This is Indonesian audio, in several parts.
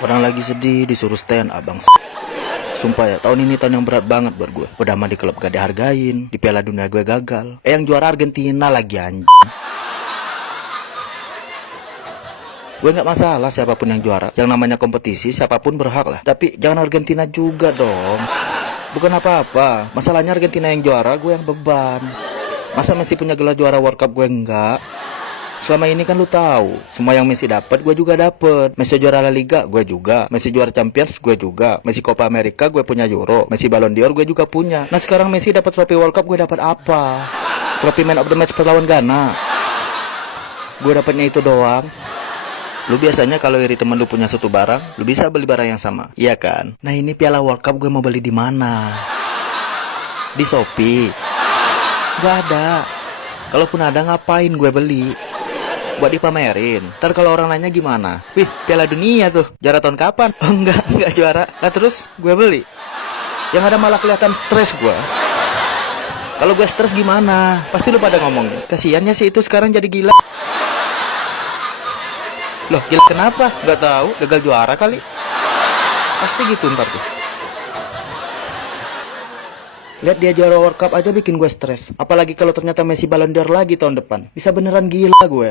Orang lagi sedih disuruh stand abang. Sumpah ya, tahun ini tahun yang berat banget buat gue. Udah mah di klub gak dihargain, di Piala Dunia gue gagal. Yang juara Argentina lagi anjing. Gue nggak masalah siapapun yang juara. Yang namanya kompetisi siapapun berhak lah. Tapi jangan Argentina juga dong. Bukan apa-apa. Masalahnya Argentina yang juara, gue yang beban. Masa Messi punya gelar juara World Cup gue enggak? Selama ini kan lu tahu, semua yang Messi dapat gue juga dapat. Messi juara La Liga, gue juga. Messi juara Champions, gue juga. Messi Copa America, gue punya Euro. Messi Ballon d'Or, gue juga punya. Nah sekarang Messi dapat trofi World Cup, gue dapat apa? Trofi Man of the Match perlawan Ghana. Gue dapatnya itu doang. Lu biasanya kalau iri temen lu punya satu barang, lu bisa beli barang yang sama, iya kan? Nah ini Piala World Cup gue mau beli di mana? Di Shopee? Gak ada. Kalaupun ada ngapain gue beli? Buat dipamerin. Ntar kalau orang nanya gimana? Wih, Piala Dunia tuh. Juara tahun kapan? Oh enggak juara. Nah terus gue beli. Yang ada malah kelihatan stres gue. Kalau gue stres gimana? Pasti lu pada ngomong, kasiannya sih itu sekarang jadi gila. Loh, gila kenapa? Gak tahu, gagal juara kali. Pasti gitu ntar tuh. Lihat dia juara World Cup aja bikin gue stres. Apalagi kalau ternyata Messi Ballon d'Or lagi tahun depan. Bisa beneran gila gue.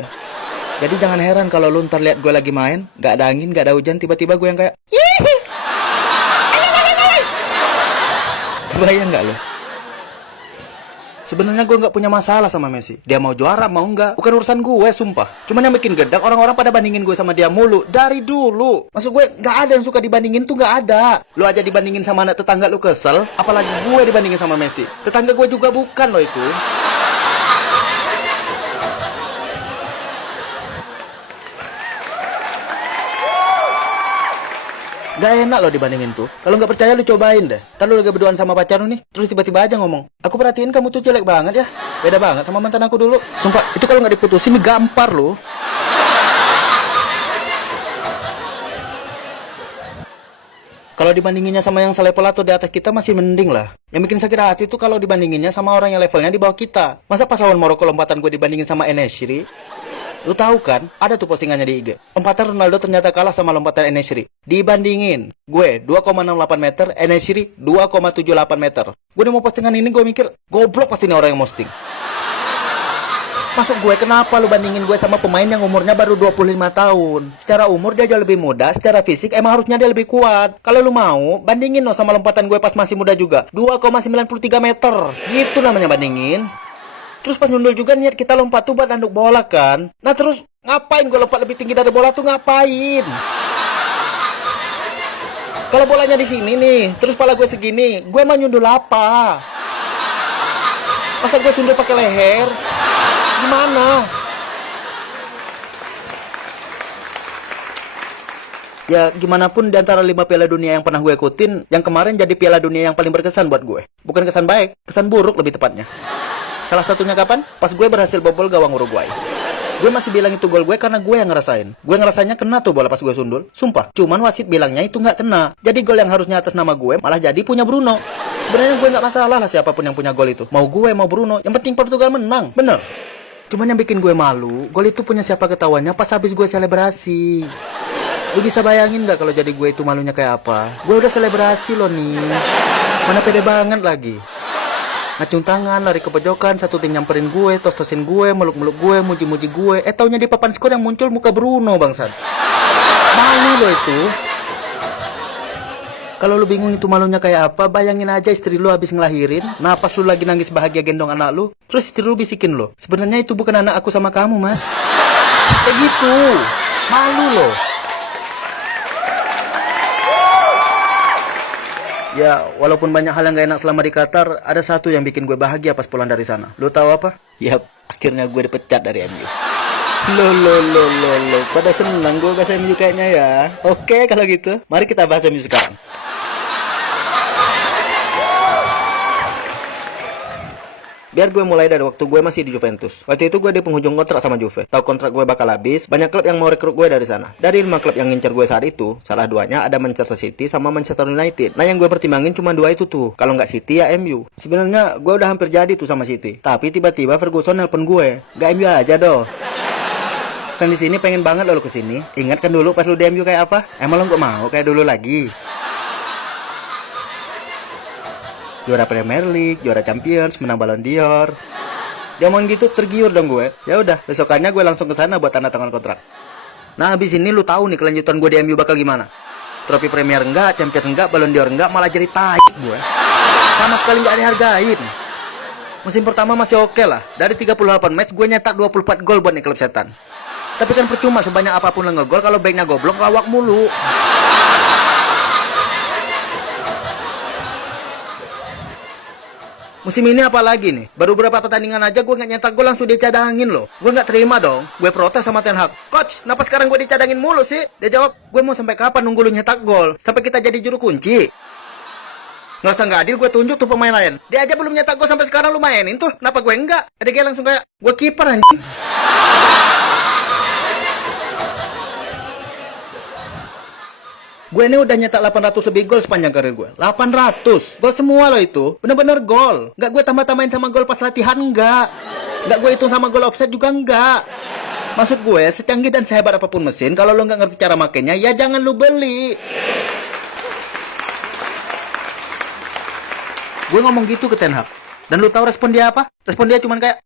Jadi jangan heran kalau lu ntar lihat gue lagi main, gak ada angin, gak ada hujan, tiba-tiba gue yang kayak Yihi! Kebayang gak lo? Sebenarnya gue nggak punya masalah sama Messi. Dia mau juara mau nggak, bukan urusan gue, sumpah. Cuman yang bikin gedek orang-orang pada bandingin gue sama dia mulu dari dulu. Maksud gue nggak ada yang suka dibandingin tuh, nggak ada. Lu aja dibandingin sama anak tetangga lu kesel, apalagi gue dibandingin sama Messi. Tetangga gue juga bukan loh itu. Gak enak loh dibandingin tuh. Kalau nggak percaya lu cobain deh. Ntar lu lagi berduaan sama pacar lu nih, terus tiba-tiba aja ngomong, aku perhatiin kamu tuh jelek banget ya. Beda banget sama mantan aku dulu. Sumpah, itu kalau nggak diputusin gampar lu. Kalau dibandinginnya sama yang selevel atau di atas kita masih mending lah. Yang bikin sakit hati itu kalau dibandinginnya sama orang yang levelnya di bawah kita. Masa pas lawan Maroko lompatan gue dibandingin sama En-Nesyri? Lu tahu kan, ada tuh postingannya di IG. Lompatan Ronaldo ternyata kalah sama lompatan En-Nesyri. Dibandingin, gue 2,68 meter, En-Nesyri 2,78 meter. Gue udah mau postingan ini, gue mikir, goblok pasti ini orang yang posting. Masuk gue, kenapa lu bandingin gue sama pemain yang umurnya baru 25 tahun? Secara umur dia jauh lebih muda, secara fisik emang harusnya dia lebih kuat. Kalau lu mau, bandingin lo sama lompatan gue pas masih muda juga. 2,93 meter. Gitu namanya bandingin. Terus pas nyundul juga niat kita lompat tuh buat nanduk bola kan. Nah terus ngapain gue lompat lebih tinggi dari bola tuh ngapain? Kalau bolanya di sini nih, terus pala gue segini, gue mau nyundul apa? Masa gue sundul pakai leher? Gimana? Ya gimana pun di antara 5 Piala Dunia yang pernah gue ikutin, yang kemarin jadi Piala Dunia yang paling berkesan buat gue. Bukan kesan baik, kesan buruk lebih tepatnya. Salah satunya kapan? Pas gue berhasil bobol gawang Uruguay. Gue masih bilang itu gol gue karena gue yang ngerasain. Gue ngerasanya kena tuh bola pas gue sundul. Sumpah. Cuman wasit bilangnya itu nggak kena. Jadi gol yang harusnya atas nama gue malah jadi punya Bruno. Sebenarnya gue nggak masalah lah siapapun yang punya gol itu. Mau gue mau Bruno. Yang penting Portugal menang. Bener. Cuman yang bikin gue malu, gol itu punya siapa ketahuannya pas habis gue selebrasi. Lu bisa bayangin nggak kalau jadi gue itu malunya kayak apa? Gue udah selebrasi loh nih. Mana pede banget lagi. Ngacung tangan, lari ke pojokan, satu tim nyamperin gue, tos-tosin gue, meluk-meluk gue, muji-muji gue. Taunya di papan skor yang muncul muka Bruno, bangsat. Malu lo itu. Kalau lu bingung itu malunya kayak apa, bayangin aja istri lu habis ngelahirin. Nah, pas lu lagi nangis bahagia gendong anak lu, terus istri lu bisikin lo, sebenarnya itu bukan anak aku sama kamu, mas. Kayak gitu. Malu lo. Ya, walaupun banyak hal yang gak enak selama di Qatar, ada satu yang bikin gue bahagia pas pulang dari sana. Lu tahu apa? Yap, akhirnya gue dipecat dari MU. Lo. Pada senang gue bahas MU kayaknya ya. Oke, kalau gitu, mari kita bahas MU sekarang. Biar gue mulai dari waktu gue masih di Juventus. Waktu itu gue di penghujung kontrak sama Juve. Tahu kontrak gue bakal habis, banyak klub yang mau rekrut gue dari sana. Dari 5 klub yang ngincer gue saat itu, salah duanya ada Manchester City sama Manchester United. Nah yang gue pertimbangin cuma 2 itu tuh. Kalau nggak City ya MU. Sebenarnya gue udah hampir jadi tuh sama City. Tapi tiba-tiba Ferguson nelpon gue. Gak MU aja doh. Kan di sini pengen banget lo ke sini. Ingat kan dulu pas lu di MU kayak apa? Emang lo nggak mau kayak dulu lagi? Juara Premier League, juara Champions, menang Ballon d'Or. Dia ngomong gitu tergiur dong gue. Ya udah, besokannya gue langsung ke sana buat tanda tangan kontrak. Nah, habis ini lu tahu nih kelanjutan gue di MU bakal gimana? Trofi Premier enggak, Champions enggak, Ballon d'Or enggak, malah jadi tai gue. Sama sekali nggak dihargain. Musim pertama masih oke lah. Dari 38 match gue nyetak 24 gol buat nih klub setan. Tapi kan percuma sebanyak apapun lo ngegol kalau backnya goblok lawak mulu. Musim ini apa lagi nih? Baru berapa pertandingan aja gue nggak nyetak gol langsung dicadangin loh. Gue nggak terima dong. Gue protes sama Ten Hag. Coach, kenapa sekarang gue dicadangin mulu sih? Dia jawab, gue mau sampai kapan nunggu lu nyetak gol? Sampai kita jadi juru kunci. Nggak usah nggak adil, gue tunjuk tuh pemain lain. Dia aja belum nyetak gol sampai sekarang lu mainin tuh. Kenapa gue enggak? Ada kayak langsung kayak, gue kiper anjing. Gue ini udah nyetak 800 lebih gol sepanjang karir gue. 800. Gol semua loh itu. Bener-bener gol. Nggak gue tambah-tambahin sama gol pas latihan, enggak. Nggak gue hitung sama gol offset juga, enggak. Maksud gue, secanggih dan sehebat apapun mesin, kalau lo nggak ngerti cara makainya, ya jangan lo beli. Gue ngomong gitu ke Ten Hag. Dan lo tahu respon dia apa? Respon dia cuman kayak,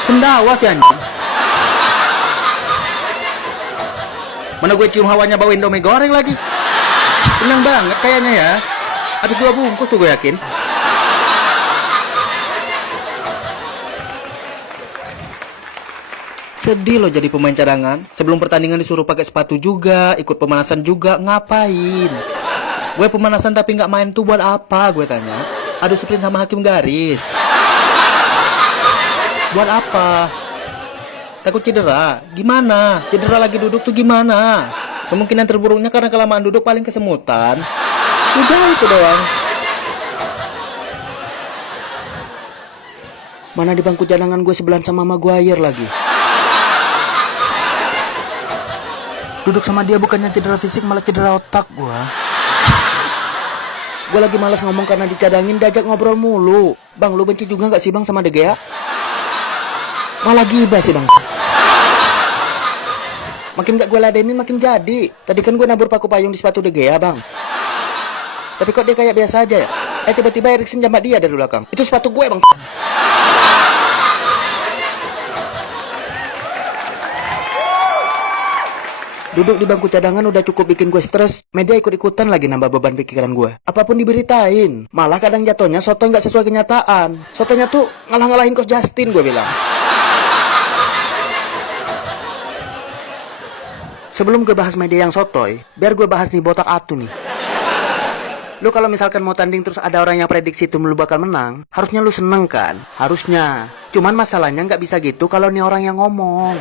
sendawa sih anjing. Mana gue cium hawanya bawa Indomie goreng lagi. Kenyang banget kayaknya ya. Habis 2 bungkus tuh gue yakin. Sedih loh jadi pemain cadangan. Sebelum pertandingan disuruh pakai sepatu juga, ikut pemanasan juga, ngapain? Gue pemanasan tapi nggak main tuh buat apa, gue tanya. Adu sprint sama hakim garis. Buat apa? Takut cedera? Gimana? Cedera lagi duduk tuh gimana? Kemungkinan terburuknya karena kelamaan duduk paling kesemutan. Udah itu doang. Mana di bangku cadangan gue sebelahan sama Maguire lagi. Duduk sama dia bukannya cedera fisik malah cedera otak gue. Gue lagi malas ngomong karena dicadangin, diajak ngobrol mulu. Bang, lu benci juga gak sih bang sama De Gea? Malah gibah sih bang. Makin gak gue ladenin makin jadi. Tadi kan gue nabur paku payung di sepatu De Gea bang. Tapi kok dia kayak biasa aja ya? Tiba-tiba Eriksen jambak dia dari belakang. Itu sepatu gue bang. Duduk di bangku cadangan udah cukup bikin gue stres. Media ikut-ikutan lagi nambah beban pikiran gue. Apapun diberitain. Malah kadang jatuhnya sotoy gak sesuai kenyataan. Sotoynya tuh ngalah-ngalahin Coach Justin gue bilang. Sebelum gue bahas media yang sotoy, biar gue bahas nih botak atu nih. Lu kalau misalkan mau tanding terus ada orang yang prediksi tim lu bakal menang, harusnya lu seneng kan? Harusnya. Cuman masalahnya nggak bisa gitu kalau nih orang yang ngomong.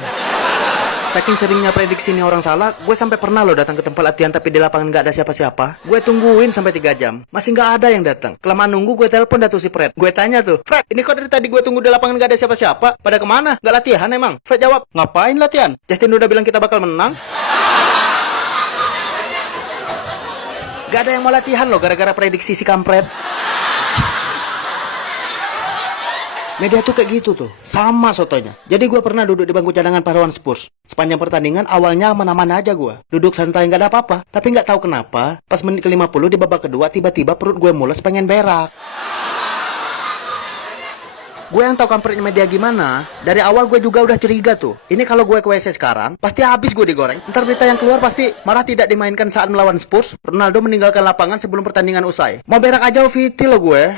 Saking seringnya prediksi nih orang salah, gue sampai pernah lo datang ke tempat latihan tapi di lapangan nggak ada siapa-siapa. Gue tungguin sampai 3 jam, masih nggak ada yang datang. Kelamaan nunggu gue telepon dah tuh si Fred. Gue tanya tuh, Fred, ini kok dari tadi gue tunggu di lapangan nggak ada siapa-siapa? Pada kemana? Nggak latihan emang? Fred jawab, ngapain latihan? Justin udah bilang kita bakal menang. Gak ada yang mau latihan loh gara-gara prediksi si kampret. Media tuh kayak gitu tuh, sama sotonya. Jadi gue pernah duduk di bangku cadangan pahlawan Spurs. Sepanjang pertandingan awalnya aman-aman aja gue. Duduk santai gak ada apa-apa. Tapi gak tahu kenapa, pas menit ke-50 di babak kedua tiba-tiba perut gue mules pengen berak. Gue yang tahu kampretnya media gimana, dari awal gue juga udah curiga tuh. Ini kalau gue ke WC sekarang, pasti habis gue digoreng. Ntar berita yang keluar pasti marah tidak dimainkan saat melawan Spurs. Ronaldo meninggalkan lapangan sebelum pertandingan usai. Mau berak aja OVT lo gue.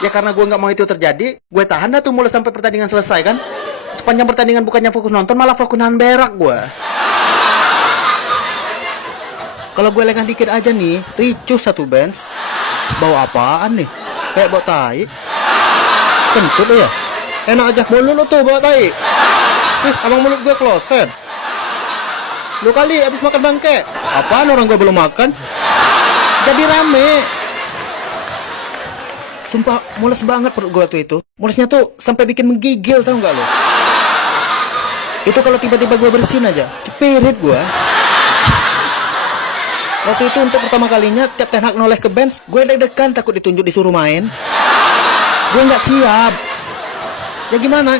Ya karena gue nggak mau itu terjadi, gue tahan dah tuh mulai sampai pertandingan selesai kan. Sepanjang pertandingan bukannya fokus nonton, malah fokus nahan berak gue. Kalau gue lengah dikit aja nih, ricuh satu bench. Bau apaan nih? Kayak bau tai. Kentut lo ya? Enak aja, mulut lo tuh bau tai. Emang mulut gue kloset. Lu kali abis makan bangke. Apaan orang gue belum makan? Jadi rame. Sumpah, mules banget perut gue tuh itu. Mulesnya tuh sampai bikin menggigil, tau gak lo? Itu kalau tiba-tiba gue bersin aja, cepirit gue. Waktu itu untuk pertama kalinya, tiap Ten Hag noleh ke bench, gue deg-degan takut ditunjuk disuruh main. Gue gak siap. Ya gimana